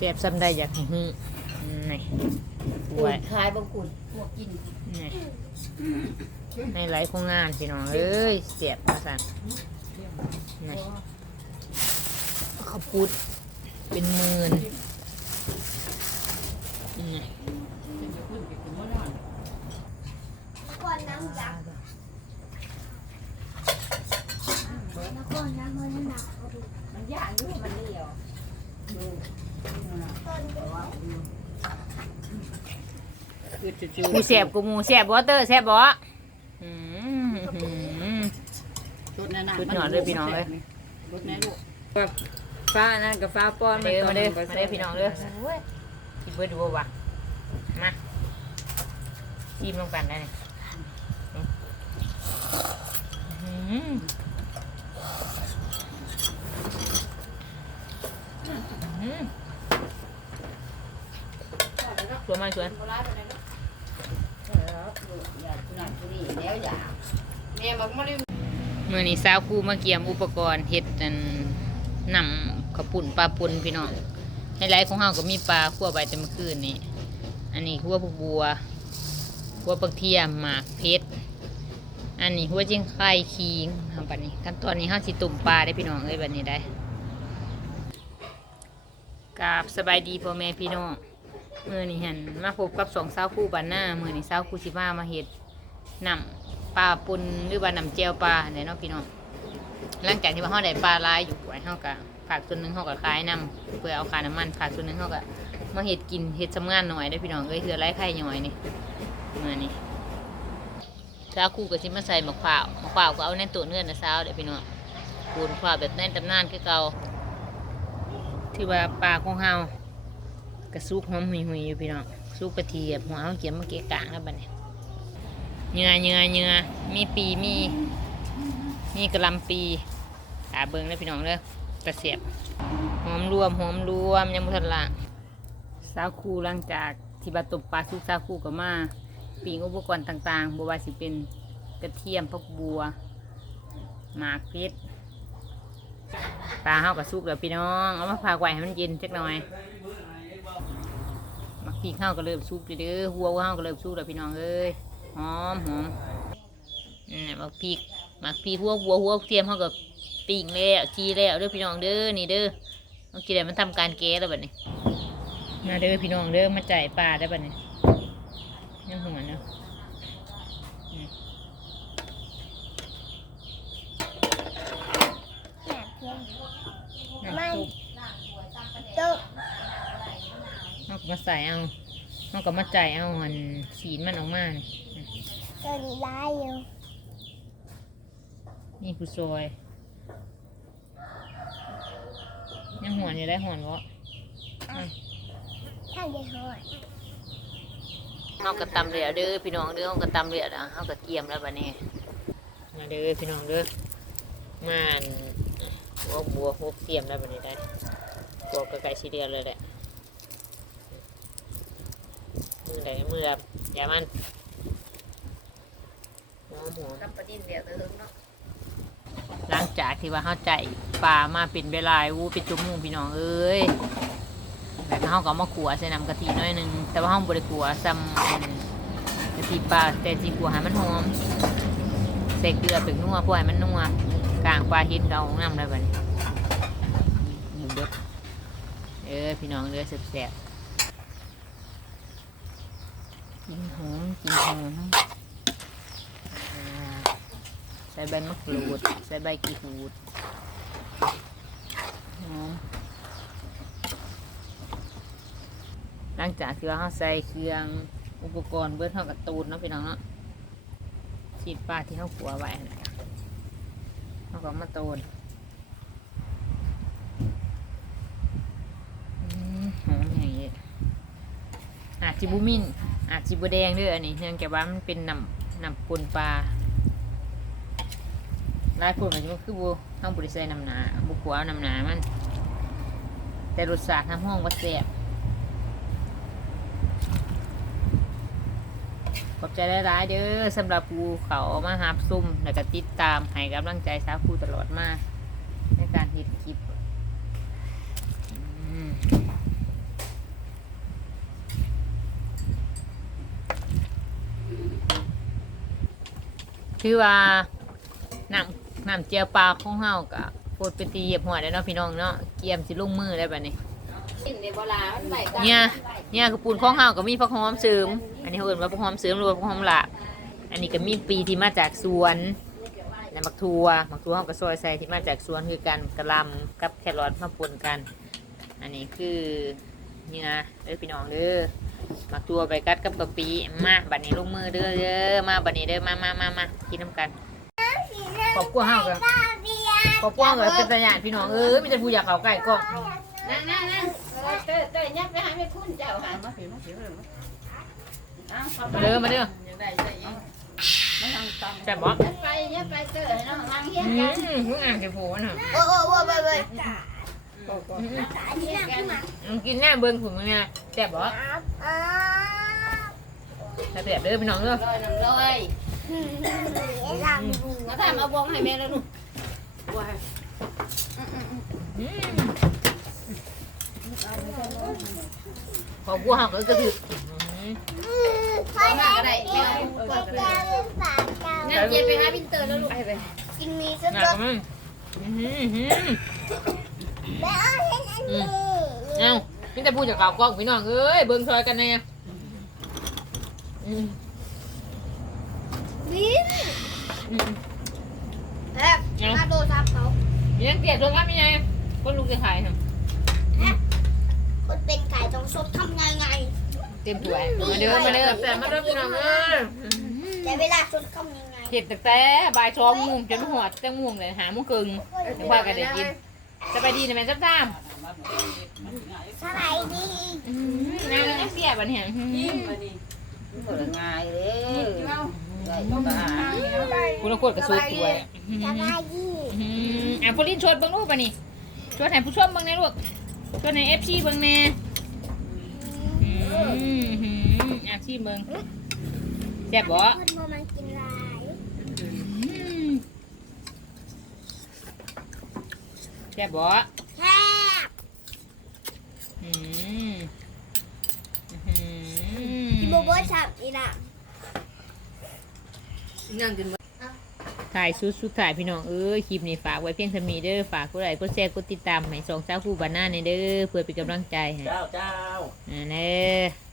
เสียบซ้ำได้อยากให้ฮื้อนี่บปูวยนขายบางกุนพวกกินนี่ในไหลของงานพี่น้องเอ้ยเสียบมาสั่นนี่ข้าวปุดเป็นหมื่นนี่ ก่อนน้ำจักแล้วก่อนน้ำมันหนักพอดี มันยากอยู่มันเดียว ต้นเดียว คือจุ กูเสียบกูหมูเสียบบ่เตอร์เสียบบ่อืมหืมจุดนั่นน่ะจุดหนอนเลยพี่น้องเลย รถแม่ลูกฟ้านั่นกับฟ้าป้อนมาเด้อมาเด้อตมาเด้อพี่น้องเด้อกินเบิดดูบ่วะมาจิ้มลงกันได้นี่อืมอืม สวยมากสวยอยากหนักนี่แล้วอยากแม่มันไม่ได้มื่อนี้สาวครูมาเกี่ยมอุปกรณ์เฮ็ดอันนำข้าวปุ่นปลาปุ่นพี่น้องในไลฟ์ของเฮาก็มีปลาคั่วใบแต่เมื่อคืนนี่อันนี้คั่วผักบัวคั่วปักเทียมหมากเพชรอันนี้หัวจิงไข่คิงทำบัดนี้ขั้นตอนนี้เฮาสิตุ่มปลาได้พี่น้องเอ้ยบัดนี้ได้กราบสบายดีพ่อแม่พี่น้อง มือนี้หันมาพบกับสองสาวคู่บานหน้ามือนี้สาวคู่สิมามาเฮ็ดนำปลาปุนหรือว่าน้ำเจียวปลาเนี่ยเนาะพี่น้องหลังจากที่ว่าเขาได้ปลาลายอยู่ไว้เขาก็ฝากส่วนหนึ่งเขาก็ขายนำเพื่อเอาคาน้ำมันฝากส่วนหนึ่งเขาก็มาเฮ็ดกินเฮ็ดทำงานหน่อยได้พี่น้องเอ้ยเถือไรไข่หน่อยนี่มือนี้ซาคู่กับซิมาใส่มะพร้าวมะพร้าวก็เอาในตัวเนื้อนะซาวเด้พี่น้องปูนพร้าวแบบแน่นตำนานคือเก่าที่ว่าปลาของเฮา กระซุกหอมหุยๆอยู่พี่น้องซุกกระเทียมหัวเขาเกี่ยมเมาเกะกลางแล้วบัดนี้เนื้อเนื้อเนื้อมีปีมีมีกระลำปีตาเบิงแล้วพี่น้องเด้อตะเสียบหอมรวมหอมรวมยังมุทันละสาวคูหลังจากที่บาตบปลาซุกสาวคูก็มาปีงอุปกรณ์ต่างๆบัวาสิเป็นกระเทียมพักบัวหมากเพชรปลาเฮากับซุกแล้วพี่น้อง เอามาพากไว้ให้มันเย็นจักหน่อย ปีกเฮาก็เริ่มซุกเด้อหัวเฮาก็เริ่มซุกแล้วพี่น้องเอ้ยหอมหอมนี่นมักพริกมักพริกหัวหัวหัวเทียมเขากับปิ้งแล้วจีแล้วเด้อพี่น้องเด้อนี่เด้อต้องกินอะไรมันทำการแก้แล้วบัดนี้มาเด้อพี่น้องเด้อมาจ่ายปลาได้อบัดนี้ยังหัวเนาะอืมแหนเพียงน้ำไม่ ซุป โต๊ะ เขาก็ มาใส่เอาเขาก็มาจ่ายเอาอันสีนมันออกมานี่ตัวนี้ร้ายอยู่นี่คือซอยยังหวนอยู่ได้หวนวะท่านจะหอยเขาก็ตำเหลียวเด้อพี่น้องเด้อเขาก็ตำเหลียวอะเขาก็เกียมแล้วบัดนี้มาเด้อพี่น้องเด้อมาอันหัวบัวหัวเกียมแล้วบัดนี้ได้บัวกระไก่สีเดียวเลยแหละ มือไหนมือดำอย่ามันหัวหมูกับประเด็นเดียวเติมเนาะหลังจากที่ว่าเขาใจปลามาเป็นเวลาวูเป็นจุ่มูพี่น้องเอ้ยแบบเขาก็เอามาขัวใส่น้ำกะทิหน้อยหนึงแต่ว่าเขาบริขัวซ้ำอันกะทิปลาแต่จีขัวให้มันหอมใส่เกลือเป็นนัวเพื่อให้มันนัวกลางปลาเห็ดเราน้ำได้บัดนี้นี่เบิดเออพี่น้องเด้อแซ่บๆ กินหอมกินหอมใส่ใบมะกรูด ใส่ใบกีหูดหอมหลังจากที่ว่าเขาใส่เครื่องอุปกรณ์เบิดเท่ากับตูนเนาะพี่น้องเนาะชีดปลาที่เขาขัวไว้นั่นและเขาก็มาตูนอืมหอมอย่างนี้อาจจิบุมิน อาจจิบแดงด้วยอันนี้เนื่องจากว่ามันเป็นน้ำน้ำปนปลาหลายคนก็จะคือบูห้องบริษัทนำหนาบุกัวเอานำหนามัน แต่รสชาติทำห้องว่าแซ่บขอบใจหลายๆเด้อสำหรับภูเขามาหาซุ่มแล้วก็ติดตามให้กำลังใจสาวภูตลอดมาในการเฮ็ดคลิป อืมคือว่าน้ำน้ำเจียวปลาของเฮากะโพดไปตีเหยียบหัวได้วเนาะพี่น้องเนาะเกียมสิลงมือได้บัดนี้กินในโบราณมันไหลกันเนี่ยเนี่ยกระปูนของเฮาก็มีผักหอมเสริม อันนี้เขาเอิ้นว่าผักหอมเสริมหรือว่าผักหอมหลาบอันนี้ก็มีปีที่มาจากสวนและมักทัวมักทัวเฮาก็ซอยใส่ที่มาจากสวนคือกันกระหลำกับแครอทมาปนกัน อันนี้คือนี่นะเด้อพี่น้องเด้อ มักทัวไปกัดกับกะปิมาบัดนี้ลงมือเด้อเด้อมาบัดนี้เด้อมามามามากินน้ำกันขอบกลัวเฮาก็ขอบกลัวเฮาก็เป็นตาญาติพี่น้องเอ้ยมีแต่ผู้อยากเข้าใกล้กล้องนั่นนั่นนั่นเต้เต้ยับไปหาแม่คุณเจ้าหามาผิวมาผิวเลยอ้าวมาเด้อมาเด้อยังได้ได้ยังไม่ต้องต้องแซ่บบ่ยับไปยับไปเต้น้องนั่งเฮียอืกันมเพิ่งอ่านจะโผล่น่ะโอ้โอ้โอ้ไปไปอื มอันนี้น่าขึ้นมาอืมกินแน่เบิ่งผุนมึงเนี่ยแซ่บบ่ครับอ่าแซ่บเด้อพี่น้องเด้อลอยน้ำลอยหลังดูมาทำเอาบองให้แม่แล้วลูกว้าอืมขอบกลัวเฮาก็กระถึกอืมพ่อแม่ได้เดี๋ยวเปิดแก้วปากเจ้านั่งเย็นไปหาพินเตอร์แล้วลูกไปไปกินมีสน่าดก็มึงอื้อหือหือๆแล้วเอาเห็นอันนี้เอ้ามีแต่พูดจากข่าวกล้องพี่น้องเอ้ยเบิ่งซอยกันแน่อืมวินอืมแอบมาโดนทับเขามีนังเกียรติตัวครับมีไงคนลูกจะขายครับคนเป็นไก่ต้องสดทำไงไงเต็มถ้วยมาเด้อมาเด้อแต่มาเด้อพี่น้องเอ้ยแต่เวลาสดทำยังไงเห็ดตั้งแต่บ่ายสองโมงจนหอดจังโมงเลยหาโมงครึ่งเดี๋ยวพากันได้กิน สบายดีนะแม่จ้าจ้ามสบายดีนางนักเสียบันเห็นเปิดง่ายเลยได้บ้าคุณละโคตรกระสุดตัวสบายดีอะพลินชดเบิ้งรูปป่ะนี่ชดให้ผู้ชมเบิ้งในลูกชดในเอฟซีเบิ้งแน่อะชีเบิ้งแซ่บบ่ คนมามันกินลาย แซ่บบ่แซ่บอืมพี่โบโบชับอีน่ะนั่งกินถ่ายสุดสุดถ่ายพี่น้องเอ้ยคลิปนี้ฝากไว้เพียงเท่านี้เด้อฝากกดไลค์กดแชร์กดติดตามให้สองสาวคู่บ้านหน้าในเด้อเพื่อเป็นกำลังใจให้เจ้าเจ้าอ่าเด้อ